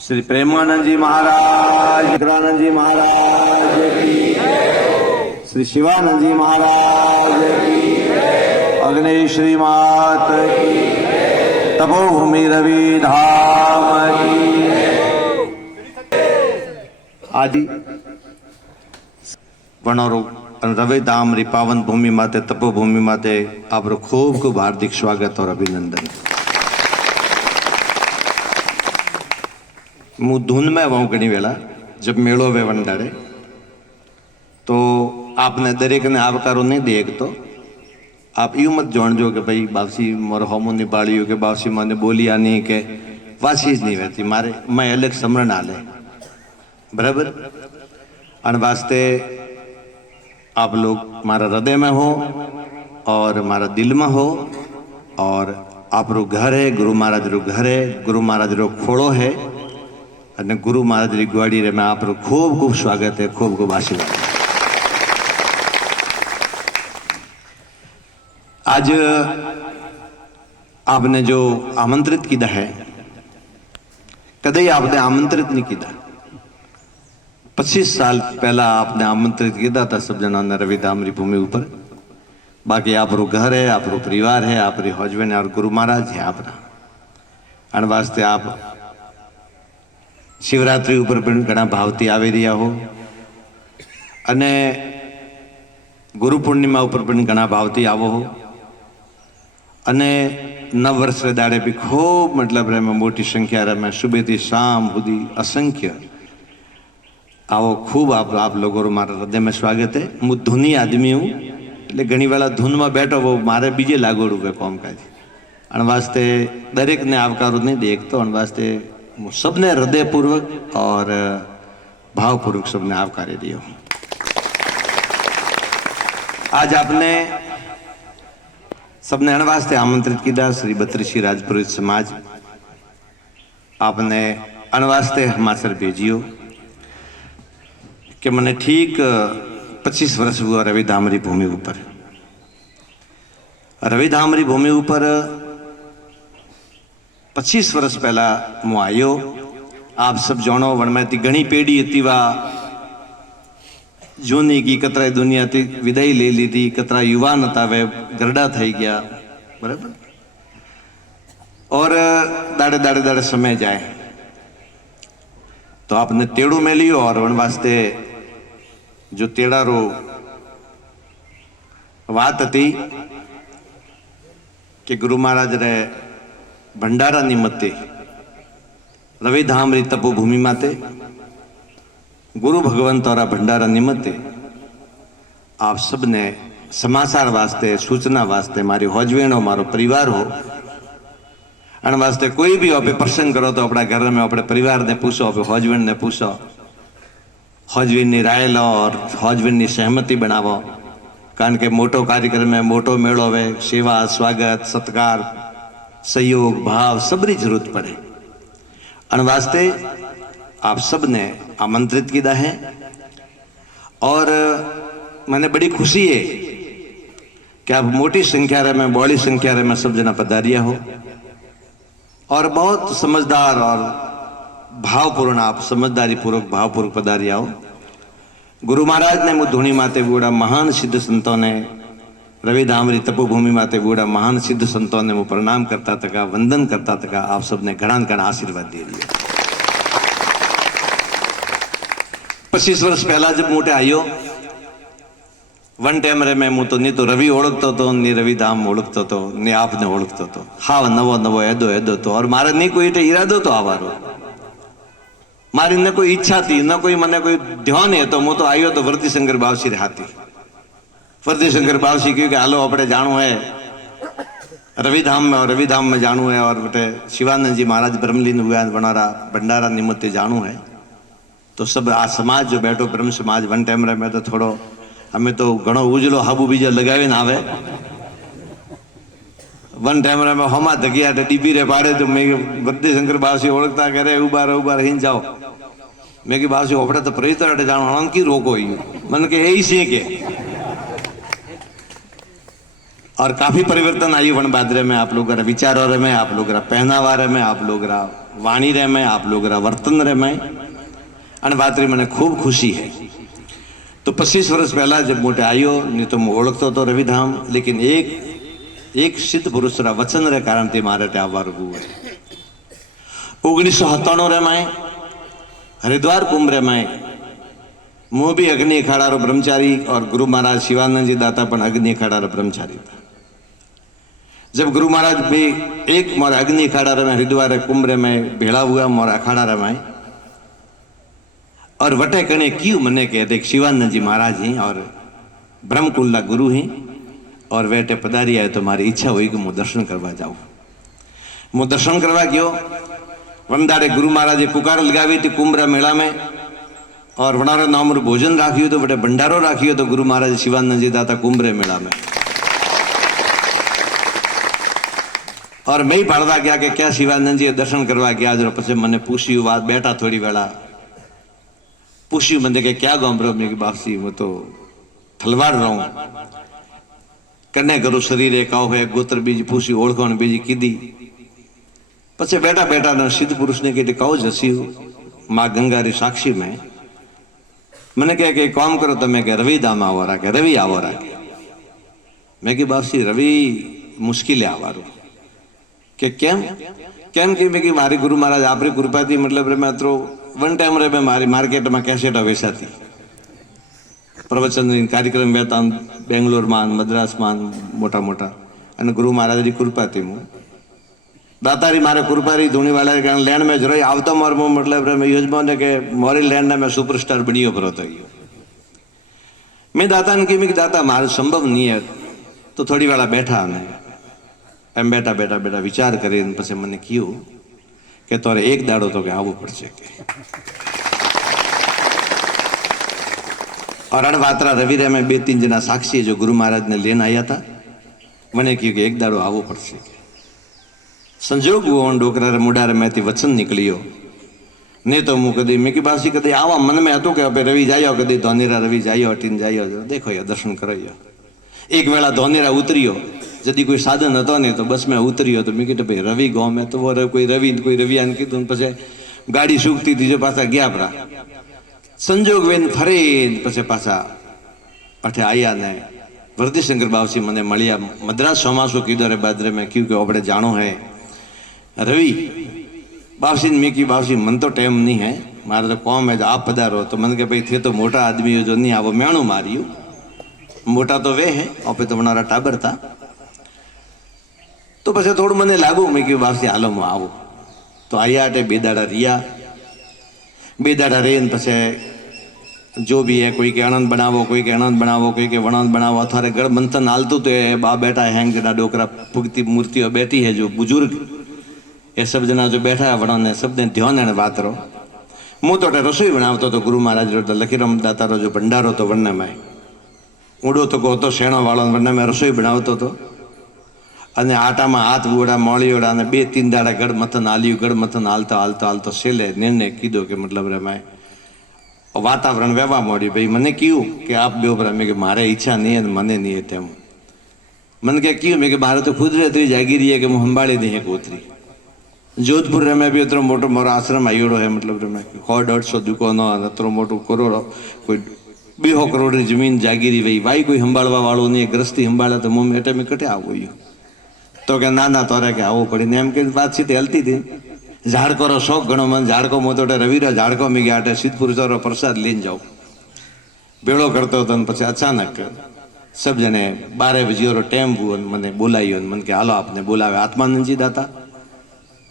શ્રી પ્રેમાનંદજી મહારાજ વિક્રાનંદજી મહારાજ શ્રી શિવાનંદજી મહારાજ અગ્નિ શ્રી માત તપોભૂમિ રવિ ધામ આદિ વણરો અને રવિધામ રી પાવન ભૂમિ માટે તપોભૂમિ માટે આપણું ખૂબ ખૂબ હાર્દિક સ્વાગત ઓર અભિનંદન. હું ધૂનમાં હોઉં ઘણી વેળા જબ મેળો વે વંડાડે તો આપને દરેકને આવકારો નહીં દે એક તો આપ એવું મત જાણજો કે ભાઈ બાવસી મારો હોમો નિભાળ્યું કે બાવસી મને બોલી આની કે વાસી જ નહીં રહેતી મારે મેં અલગ સમરણ આલે बराबर अन वास्ते आप लोग हमारा हृदय में हो और हमारा दिल में हो और आप रो घर है गुरु महाराज रो घर है गुरु महाराज रो खोड़ो है અને ગુરુ મહારાજ રીગવાડી રેમે. આપનું ખૂબ ખૂબ સ્વાગત છે. ખૂબ ખૂબ આશીર્વાદ. આજ આપને જો આમંત્રિત કીધા હે કદાય આપને આમંત્રિત નહીં કીધા. પચીસ સાલ પહેલા આપને આમંત્રિત કીધા હતા સબજનાના રવિધામરી ભૂમિ ઉપર. બાકી આપણું ઘર હે, આપણું પરિવાર હે, આપણી હસબન્ડ ગુરુ મહારાજ હે આપના અને વાસ્તે આપ શિવરાત્રી ઉપર પણ ઘણા ભાવથી આવી રહ્યા હો. અને ગુરુ પૂર્ણિમા ઉપર પણ ઘણા ભાવથી આવો હો. અને નવ વર્ષ દાડે બી ખૂબ મતલબ રમે મોટી સંખ્યા રમે સુબેથી શામ સુધી અસંખ્ય. આવો ખૂબ આપ આપ લોકો મારા હૃદયમાં સ્વાગત હે. હું ધૂની આદમી હું. એટલે ઘણી વેળા ધૂનમાં બેઠો બહુ મારે બીજે લાગોડું કે કામકાજ અણ વાસ્તે દરેકને આવકારો નહીં, દેખતો અણ વાસ્તે હું સબને હૃદયપૂર્વક और भावपूर्वक सबने आवकारी दियो आज आपने सबने अण वास्ते आमंत्रित किया श्री बत्रीसी राजपुरोहित समाज आपने अण वास्ते हमारे सर भेजियो કે મને ઠીક પચીસ વર્ષ हुआ રવિધામરી ભૂમિ ઉપર રવિધામરી ભૂમિ ઉપર પચીસ વર્ષ પહેલા હું આવ્યો આપ સબ જાણો વણમાંથી ઘણી પેઢી હતી વા જૂની કી કતરાય દુનિયાથી વિદાય લઈ લીધી કતરા યુવાન હતા હવે ગરડા થઈ ગયા બરાબર और दाड़े दाड़े दाड़े समय जाए तो आपने टेड़ू में लियो और वन वास्ते जो तेड़ारो વાત હતી કે ગુરુ મહારાજ રે ભંડારા નિમિત્તે રવિધામરી તપોભૂમિ માટે ગુરુ ભગવાન દ્વારા ભંડારા નિમિત્તે આપ સબને સમાચાર વાસ્તે, સૂચના વાસ્તે, મારી હોજવેણો, મારો પરિવાર હો અને વાસ્તે કોઈ બી આપણે પ્રસંગ કરો તો આપણા ઘરમાં આપણે પરિવારને પૂછો આપણે હોજવેણને પૂછો. હોજવીનની રાય લો હોજવીનની સહેમતી બનાવો. કારણ કે મોટો કાર્યક્રમ મોટો મેળો હવે સેવા, સ્વાગત, સત્કાર सहयोग, भाव, सबरी ज़रूरत पड़े। अन वास्ते आप सबने आमंत्रित किया है। और, मैंने बड़ी खुशी है कि आप मोटी संख्या में बड़ी संख्या में सब जना पधारिया हो। और बहुत समझदार और भावपूर्ण, आप समझदारी पूर्वक भावपूर्वक पधारिया हो। गुरु महाराज ने मुधुणी माते बूढ़ा महान सिद्ध संतों ने રવિધામરી તપોભૂમિમાં તે ગોડા મહાન સિદ્ધ સંતોને હું પ્રણામ કરતા તકા, વંદન કરતા તકા, આપ સબને ઘણા ઘણા આશીર્વાદ દે રહ્યા પચીસ વર્ષ પહેલા જબ મોટે આવ્યો વન ટાઈમ રે મેં હું તો નહીં તો રવિ ઓળખતો હતો નહીં રવિધામ ઓળખતો હતો નહીં આપને ઓળખતો હતો. હા નવો નવો એદો એદો તો ઓર મારે નહીં કોઈ એટલે ઈરાદો તો આવવાનો. મારી ન કોઈ ઈચ્છા હતી, ન કોઈ મને કોઈ ધ્યાન હતો. હું તો આવ્યો તો વર્તી શંકર બાવશીર હતી फरदे शंकर पाल सी क्योंकि हालो अपने जाणू है। रविधाम में, और रविधाम में जाणू है, और बटे शिवानंद जी महाराज ब्रह्मलीन हुआ बनारा, भंडारा निमित्त जाणू है। तो सब आ समाज जो बैठो, ब्रह्म समाज, वन टाइम रहे, मैं तो थोड़ो, हमें तो घणो उजलो हबू बीजो लगावे ना आवे। वन टाइम रहे, मैं हमा धकिया थे रे पाड़े तो मैं बद्दे शंकर बासी ओळखता करे, उबार उबार, हिन जाओ। मैं की बासी ओपड़ा तो प्रेत रे जानो हन रोको ये मन के एई से के और काफी परिवर्तन आई वन बादरे में आप लोग विचारों में आप लोग पहनावा में आप लोग वाणी रहे मैं आप लोग रा वर्तन रहे मैं અને વાત રહી મને ખૂબ ખુશી હે તો પચીસ વર્ષ પહેલા જબ મોટે આવ્યો નહીં તો હું ઓળખતો હતો રવિધામ લેકિન એક એક સિદ્ધ પુરુષના વચન રે કારણથી મારે ત્યાં આવવાનું હોય ઓગણીસો સત્તાણું રે માય हरिद्वार कुंभ रे मैं मुँह भी अग्नि अखाड़ा रो ब्रह्मचारी और गुरु महाराज शिवानंद जी दाता पण जब गुरु महाराज भी एक मोर अग्नि अखाड़ा रे मैं हरिद्वार रे कुंभ रे मैं भेड़ा हुआ मोर अखाड़ा रे मैं और वटे कणे क्यों मने के देख शिवानंद जी महाराज हैं और ब्रह्मकुल ना गुरु हैं और वेटे पधारी आए तो मारी इच्छा हुई कि मैं दर्शन करवा जाऊं मैं दर्शन करवा गयो वनदाड़े गुरु महाराजे पुकार लगावी थी कुंभरा मेला में और वनारा नाम रो भोजन राखियो तो बड़े भंडारो राखियो तो गुरु महाराज शिवानंद जी दाता और मैं पड़ता गया कि क्या शिवानंद जी दर्शन करवा गया आज पे मैंने पूछी बात बैठा थोड़ी वेला। पूछी बंदे के क्या गौम्रो में की वापसी, वो तो थलवार रहा। हूँ कन्ने करो, शरीर एक आओ है, गोत्र बीज पूछी ओढ़कोण बीज की दी पचे बैठा बैठा ना सिद्ध पुरुष ने कहते टिकाओ जसी हो? माँ गंगा रे साक्षी में। मैंने कह के काम करो तो मैं रवि दाम आवारा के रवि आवारा के मैं कि वापसी रवि मुश्किल है आवारू। કે કેમ? કેમ કે મેં કે મારી ગુરુ મહારાજ, આપણી કૃપાથી મતલબ રે મેં વન ટાઈમ રે મારી માર્કેટમાં કેસેટ વેચાતી પ્રવચન કાર્યક્રમ વેતા બેંગ્લોરમાં, મદ્રાસમાં મોટા મોટા અને ગુરુ મહારાજની કૃપાથી હું. દાતારી મારે કૃપારી ધૂણીવાળા કારણ લેન્ડ મેં રહી, આવતો માર મતલબ મેં યોજમાં કે મોરી લેન્ડના મેં સુપરસ્ટાર બન્યો પર ગયો. મેં દાતાને કીધું કે દાતા, મારું સંભવ નહીં તો થોડી વેળા બેઠા અમે એમ બેઠા બેઠા બેઠા વિચાર કરીને પછી મને કહ્યું કે તારે એક દાડો તો કે આવવું પડશે કે. અરણ વાત્રા રવિ રે મેં બે ત્રણ જણા સાક્ષી જો ગુરુ મહારાજને લઈને આવ્યા હતા. મને કહ્યું કે એક દાડો આવવો પડશે સંજોગ હોવાનું ડોકરારે મુડારે મેંથી વચન નીકળ્યો. નહીં તો હું કદી મેં કી બાસી કદી આવા મનમાં હતું કે હવે રવિ જાયો, કદી ધોનેરા રવિ જાયો, અટીને જાયો? દેખો દર્શન કરાયો. એક વેળા ધોનેરા ઉતર્યો. જદી કોઈ સાધન હતો નહીં, તો બસ મેં ઉતર્યો. તો મેં કીધું, ભાઈ, રવિ ગો મેં તો કોઈ રવિ કોઈ રવિ આને કીધું પછી ગાડી સૂકતી હતી જો પાછા ગયા પરા સંજોગ વેન ફરી પછી પાછા અઠે આવ્યા ને વરદીશંકર બાવસી મને મળ્યા. મદ્રાસ ચોમાસું કીધો રે બાદરે. મેં કીધું કે, આપણે જાણો હે. રવિ, બાવસી ને મેં કીધું, બાવસી, મને તો ટાઈમ નહીં હે. મારે તો કોમ હે આપ પધારો. તો મને કે, ભાઈ, થે તો મોટા આદમીઓ જો નહીં આવો, મેણું માર્યું. મોટા તો વે હે, આપે તો મારા ટાબર હતા તો પછી થોડું મને લાગુ મેં કહ્યું બાપસી હાલોમાં આવું. તો આવ્યા એટલે બે દાડા રહ્યા. બે દાડા રહીને પછી જો બી એ કોઈ કે અણંદ બનાવો કોઈ કે અણંદ બનાવો કોઈ કે વણંદ બનાવો અથવા ગળ મંથન હાલતું તો એ બા બેઠા હેંગ જરા ડોકરા ભૂગતી મૂર્તિઓ બેઠી હે જો, બુજુર્ગ. એ સબ જણા જો બેઠા વણને સબને ધ્યાન એને વાત રહો. હું તો રસોઈ બનાવતો હતો ગુરુ મહારાજ રોજ લખીરામ દાતારો જો ભંડારો હતો વર્ણમાય ઊંડો તો કહો તો શેણો વાળો વરનામાં રસોઈ બનાવતો હતો અને આટામાં હાથ ઉડા મોળીઓડા અને બે તીન દાડા ગઢ મથન આલ્યું ગઢ મથન હાલતા હાલતા, હાલતો છેલ્લે નિર્ણય કીધો કે મતલબ રમાય વાતાવરણ વહેવા મળ્યું ભાઈ મને કયું કે આપ બે ઉપર મેં કે મારે ઈચ્છા નહીં અને મને નહીં તેમ મને કે કહ્યું મેં કે મારે તો ખુદ રહેતી જાગીરી કે હું સંભાળી નહીં એક ઉતરી. જોધપુર રમે બી અત્રો મોટો મારો આશ્રમ આવ્યો હે, મતલબ રમે સો દોઢસો દુકાનો અને અત્રો મોટો કરોડો, કોઈ બે સો કરોડની જમીન જાગીરી વહી. વાય કોઈ સંભાળવા વાળો નહીં ગ્રસ્તી સંભાળે તો મમ્મી એટલે મેં કટે આવું તો કે ના ના તારે કે આવવું પડીને એમ કે વાતચીત હેલતી હતી. ઝાડકોનો શોખ ઘણો મને, ઝાડકો મોતોટે રવિરો ઝાડકો મી ગયા સિદ્ધ પુરુષો ચોરો પ્રસાદ લઈને જાઉં. ભેળો કરતો હતો ને પછી અચાનક સબ જણે બારે વજીઓરો ટેમ્પુ ટેમ મને બોલાવ્યો અને મને કે, હાલો, આપને બોલાવે. આત્માનંદજી દાતા,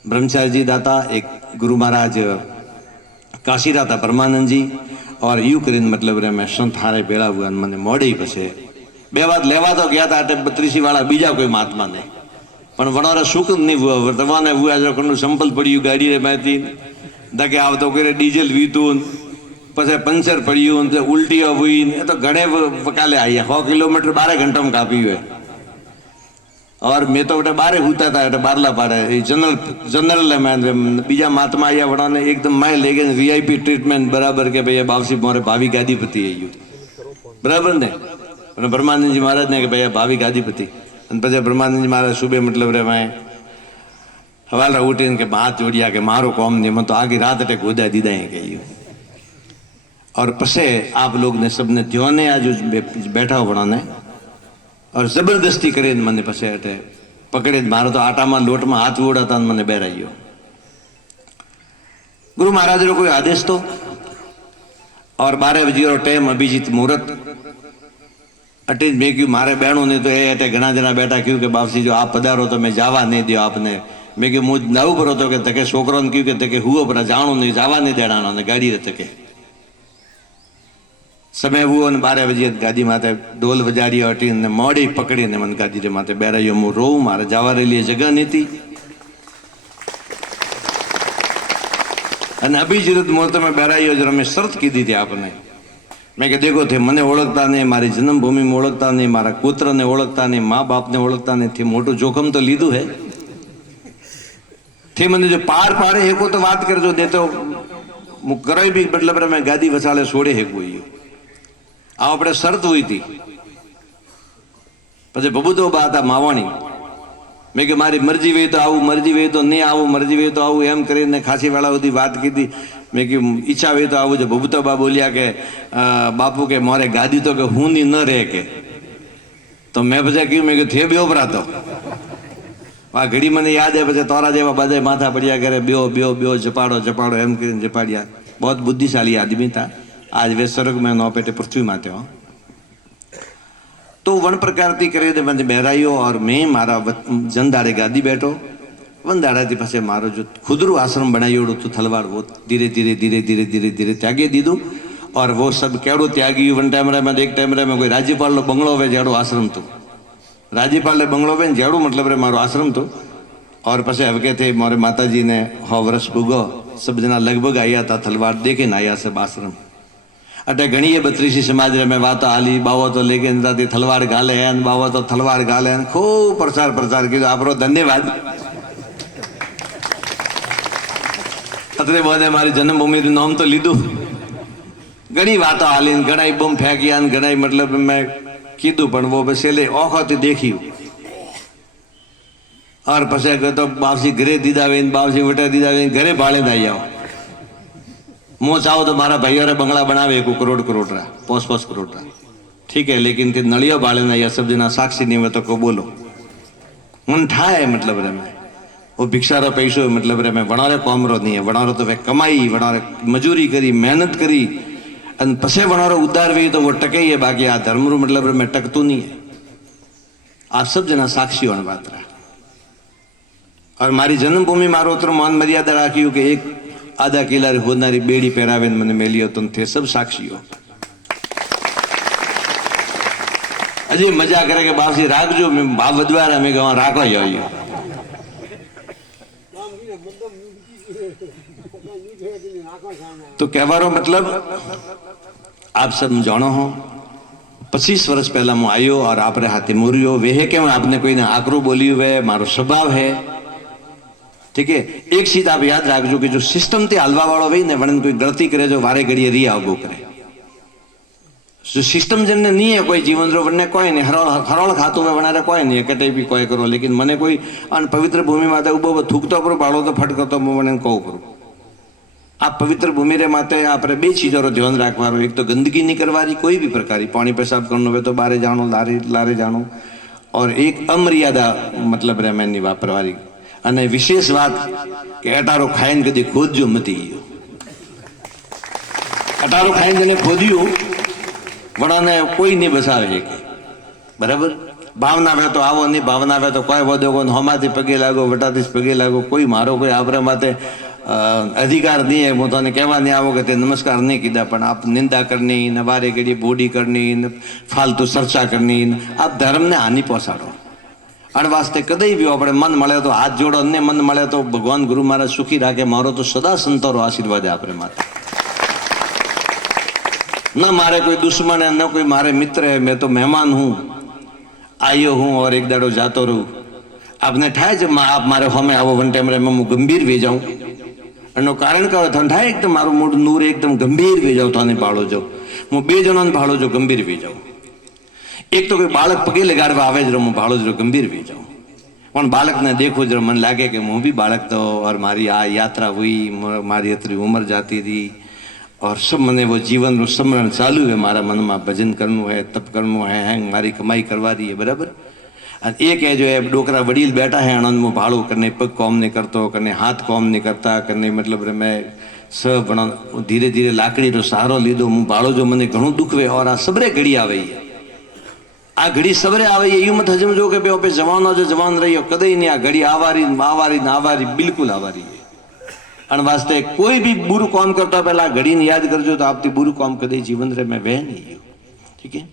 બ્રહ્મચારીજી દાતા, એક ગુરુ મહારાજ, કાશી દાતા પરમાનંદજી और यूक्रेन મતલબ रे मैं संत हारे भेड़ा हुआ मन मोड़ी पसे બે વાત લેવા તો ગયા હતા બત્રીસી વાળા બીજા કોઈ મહાત્મા નહીં પણ વણારે સુખ નહીં તમારે એવું સંપલ પડ્યું ગાડીએ માહિતી ધાકે આવતો કરે ડીઝલ વીતું પછી પંચર પડ્યું ને આવી હોઈ એ તો ઘણે કાલે આવ્યા સો કિલોમીટર બારે ઘંટામાં કાપી હોય. અવાર મેં તો બધા બારે હુતા હતા એટલે બારલા પાડે. એ જનરલ જનરલ બીજા માથમાં આવ્યા વડાને એકદમ માય લઈ ગયા વીઆઈપી ટ્રીટમેન્ટ બરાબર કે ભાઈ બાપસી મોરે ભાવિક આદિપતિ આવી ગયું બરાબર ને? અને બ્રહ્માનંદજી મહારાજને કે ભાઈ ભાવિક આદિપતિ અને પછી બ્રહ્માનંદજી મહારાજ સુબે મતલબ રે મેં હવાલા ઉઠીને કે હાથ જોડ્યા કે મારો કોમ નહીં મને તો આખી રાત એટલે ગોદા દીધા એ કહ્યું और पसे आप लोग ने सबने ત્યોને आज उस बे- बैठा होने और જબરદસ્તી કરીને મને પછી એટલે પકડીને મારો તો આટામાં લોટમાં હાથ ઉડાતા ને મને બેરાઈ ગયો ગુરુ મહારાજનો કોઈ આદેશ તો और બારે બજીનો ટાઈમ અભિજીત મુહૂર્ત અટે મેં કહ્યું મારે બેણું નહીં તો એ એટલે ઘણા જણા બેઠા કહ્યું કે, બાપસી, જો આ પધારો તો મેં જવા નહીં દો આપને. મેં કહ્યું હું નવું ભરો હતો કે તકે છોકરાને કહ્યું કે તકે હું પર જાણું નહીં, જવા નહીં દેડાનો ને ગાડી રે તકે. સમય હું અને બારે બજે ગાદી માથે ડોલ વજાડી હટીને મોડી પકડીને મને ગાદી રે માથે બેરાયો હું રોઉં, મારે જવા રેલી જગા નથી અને અભિજીત મુહૂર્ત મેં બેરાયો રમે મેં શરત કીધી હતી આપને. મેં કે દેખો તે મને ઓળખતા નહીં, મારી જન્મભૂમિમાં ઓળખતા નહીં, મારા પુત્રને ઓળખતા નહીં મા બાપને ઓળખતા નહીં. તે મોટું જોખમ તો લીધું હે. તે મને જો પાર પાડે હેકો તો વાત કરજો ને તો હું કરાઈ બી, મતલબ મેં ગાદી વસાડે છોડે હેકું ઈ આ આપણે શરત હોય હતી પછી બબુતો બા હતા માવાણી. મેં કે મારી મરજી વહી તો આવું, મરજી વહી તો નહીં આવું, મરજી વહી તો આવું, એમ કરીને ખાસી વેળા સુધી વાત કીધી. મેં કે ઈચ્છા હોય તો આવું છે બબુતો બા બોલ્યા કે અ, બાપુ કે મારે ગાદી તો કે હું ની ન રહે કે તો મેં પછી કહ્યું મેં કે થે બેઓ ભરાતો આ ઘડી મને યાદ હે પછી તોરા જેવા બધા માથા પડ્યા કરે બ્યો બ્યો બ્યો જપાડો જપાડો એમ કરીને જપાડ્યા बहुत बुद्धिशाली आदमी था आज वे स्वर्ग में नौ पेटे पृथ्वी माते हो तो वन प्रकार थी करे तो मैंने बहराइयो और मैं मारा वत- જનદાડે ગાદી બેઠો વનદાડાથી પછી મારો જો ખુદરું આશ્રમ બનાવ્યું હતું થલવાડ वो धीरे धीरे धीरे धीरे धीरे धीरे त्यागी દીધું और वो सब કેળું ત્યાગી વન ટાઈમ રે મેં એક ટાઈમ રે મેં કોઈ રાજ્યપાલનો બંગલો હવે જેડો આશ્રમ હતું રાજ્યપાલને બંગલો હવે ને જેડું મતલબ રે મારો આશ્રમ હતું और પછી હવે કે थे મારે માતાજીને હો વર્ષ ભૂગો सब जना लगभग आया था थलवाड़ देखे ना आया सब आश्रम अटे घणी बत्रीसी समाज रे में वाता हाली बावो तो लेके इंद्राती थलवाड़ गाले हैं बावो तो थलवाड़ गाले हैं खूब અત્રે મારી જન્મભૂમિનું નામ તો લીધું. ઘણી વાતો હાલી ઘણા બમ ફેંક્યા ને ઘણા મતલબ મેં કીધું, પણ વો છેલ્લે ઓખોથી દેખ્યું. ઓર પછી તો બાપસી ઘરે દીધા આવીને બાપસી વટા દીધા આવીને ઘરે ભાડે ના આવ્યા મો ચાહો તો મારા ભાઈઓને બંગલા બનાવે એક કરોડ કરોડ રા પાંચ પાંચ કરોડ રા ઠીક હે લેકિન તે નળિયો ભાડે ના આવ્યા સબજીના સાક્ષી નિયમે તો કો બોલો. મન થાય મતલબ રમે वो ભિક્ષારો પૈસો, મતલબ રે, મેં વણારે કોમરો નહીં, વણારો તો વે કમાઈ, વણારે મજૂરી કરી, મહેનત કરી, અને પછી વણારો ઉદ્ધાર વે તો વો ટકે એ બાકી આ ધર્મનું મતલબ મેં ટકતું નહીં. આપ સબ જના સાક્ષી હોણ વાત રહા और મારી જન્મભૂમિ, મારો ઉત્તર માન મર્યાદા રાખ્યું કે એક આધા કિલારી હોનારી બેડી પહેરાવીને મને મેલ્યો તો તે સબ સાક્ષીઓ. હજી મજા કરે કે બાસી રાખજો મેં ભાવ વધવા મેં ગવા રાખવા જોઈએ તો કહેવાનો મતલબ, આપ સબ જાણો હો, પચીસ વર્ષ પહેલા હું આવ્યો और આપણે હાથે મૂર્યો. વેહે કેમ આપને કોઈને આકરું બોલ્યું હે મારો સ્વભાવ હે. ઠીક હે? એક ચીજ આપ યાદ રાખજો કે જો સિસ્ટમથી હાલવા વાળો હોય ને વણન કોઈ ગળતી કરે, જો વારે ઘડીએ રી આવવું કરે. જો સિસ્ટમ જેમને નહીં હે, કોઈ જીવન રો વણને કોઈ નહીં. હરોળ હરોળ ખાતું હોય વણારે કોઈ નહીં. કટે બી કોઈ કરો. લેકિન મને કોઈ અન પવિત્ર ભૂમિ માથે ઊભો થૂકતો પર બાળો તો ફટકતો હું મને કહું કરું આ પવિત્ર ભૂમિ રે માટે આપણે બે ચીજોનો ધ્યાન રાખવાનું. એક તો ગંદકી નહીં કરવાની કોઈ બી પ્રકારની. પાણી પેશાબ કરવાનું હોય તો બારે જાણો, લારે લારે જાણો. और એક અમર્યાદા મતલબ રે મેં નહીં વાપરવાની. અને વિશેષ વાત કે અટારો ખાઈને કદી ખોદજો મતી ગયો. અટારો ખાઈને જેને ખોદ્યું વડાને કોઈ નહીં બસાવી શકે. બરાબર? ભાવના આવે તો આવો નહીં, ભાવના આવે તો કોઈ વધો કોઈ હોમાંથી પગે લાગો વટાથી પગે લાગો, કોઈ મારો કોઈ આપણે માટે અધિકાર નહીં હે તને કહેવા નહીં આવો કે તે નમસ્કાર નહીં કીધા, પણ આપ નિંદા કરની, ને વારે ઘડી બોડી કરની, ને ફાલતુ ચર્ચા કરની, ને આપ ધર્મને હાનિ પહોંચાડો. અણ વાસ્તે કદી બી આપણે મન મળે તો હાથ જોડો ને મન મળે તો ભગવાન ગુરુ મહારાજ સુખી રાખે, મારો તો સદા સંતોરો આશીર્વાદ આપણે માટે ન મારે કોઈ દુશ્મન है न कोई मारे मित्र है मैं तो मेहमान हूँ आयो हूँ और एक दाड़ो जातो रहूँ આપને થાય છે માં આપ મારે હોમે આવો વન ટાઈમ રે હું ગંભીર વે જાઉં એનું કારણ કયો થન થાય એકદમ મારું મોઢું નૂર એકદમ ગંભીર વે જાઉં તો આને ભાળો જાઉં હું બે જણાને ભાળો જો ગંભીર વે જાઉં એક તો કોઈ બાળક પગે લગાડવા આવે જ રહું હું ભાળો જ રહું ગંભીર વે જાઉં પણ બાળકને દેખું જરા મને લાગે કે હું બી બાળક તો और મારી આ યાત્રા हुई म- મારી એટલી ઉંમર जाती थी और सब મને वो જીવનનું સ્મરણ ચાલુ है મારા મનમાં ભજન કરવું है તપ કરવું है હેંગ મારી કમાઈ કરવાની है બરાબર અને એ કે જો એ ડોકરા વડીલ બેઠા હે આણંદમાં ભાડું કરને પગ કોમ નહીં કરતો કરને હાથ કોમ નહીં કરતા કરને મતલબ રે મેં સ પણ ધીરે ધીરે લાકડીનો સહારો લીધો હું ભાડો જો મને ઘણું દુઃખ વે और આ સબરે ઘડી આવે છે. આ ઘડી સબરે આવે છે એવું મત હજમજો કે ભાઈ આપણે જવાનો જો જવાન રહ્યો કદય નહીં આ ઘડી આવારી ને આવારી ને આવારી બિલકુલ આવારી છે અને વાસ્તે કોઈ બી બુરું કામ કરતા પહેલા ઘડીને યાદ કરજો તો આપતી બુરું કામ કદી જીવન રે મેં વહે નહીં ઠીક है